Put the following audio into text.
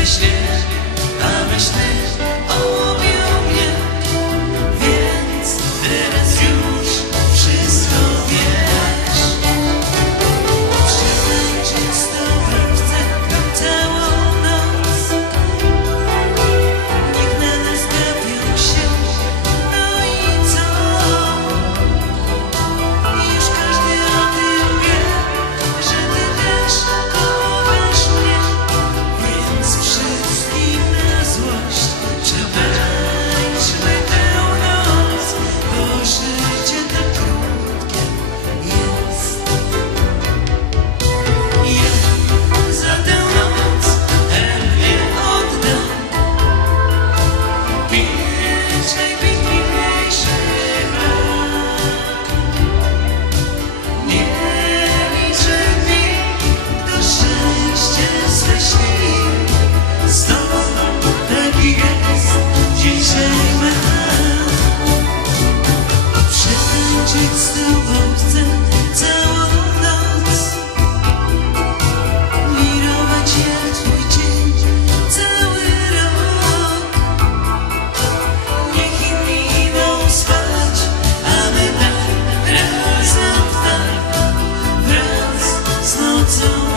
myślisz, a myślisz. Sometimes